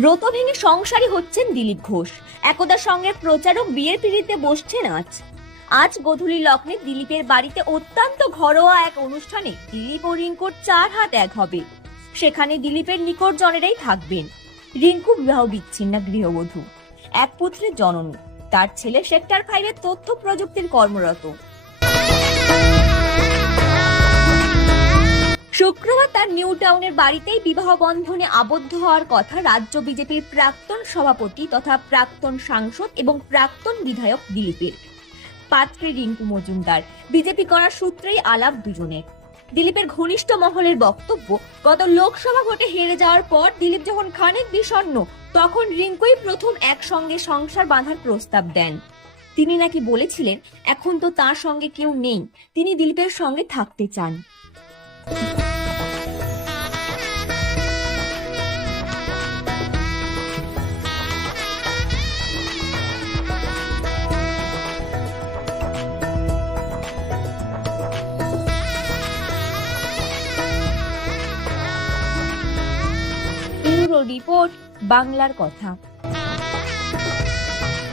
ব্রত ভেঙে সংসারী হচ্ছেন দিলীপ ঘোষ। একদা সঙ্গের প্রচারক বিয়ের পিঁড়িতে বসছেন আজ গোধূলি লগ্নে দিলীপের বাড়িতে অত্যন্ত ঘরোয়া এক অনুষ্ঠানে দিলীপ ও রিঙ্কুর 4 হাত 1 হবে। সেখানে দিলীপের নিকটজনেরাই থাকবেন। রিঙ্কু বিবাহ বিচ্ছিন্না গৃহবধূ, এক পুত্রের জননী। তার ছেলে সেক্টর 5-এর তথ্য প্রযুক্তির কর্মরত। শুক্রবার তার নিউ টাউনের বাড়িতেই বিবাহ বন্ধনে আবদ্ধ হওয়ার কথা রাজ্য বিজেপির প্রাক্তন সভাপতি তথা প্রাক্তন সাংসদ এবং প্রাক্তন বিধায়ক দিলীপের। পাত্রী রিঙ্কু মজুমদার। বিজেপি করার সূত্রেই আলাপ দুজনের। দিলীপের ঘনিষ্ঠ মহলের বক্তব্য, গত লোকসভা ভোটে হেরে যাওয়ার পর দিলীপ যখন খানিক বিষণ্ণ, তখন রিঙ্কুই প্রথম একসঙ্গে সংসার বাঁধার প্রস্তাব দেন। তিনি নাকি বলেছিলেন এখন তো তার সঙ্গে কেউ নেই, তিনি দিলীপের সঙ্গে থাকতে চান। রিপোর্ট, বাংলার কথা।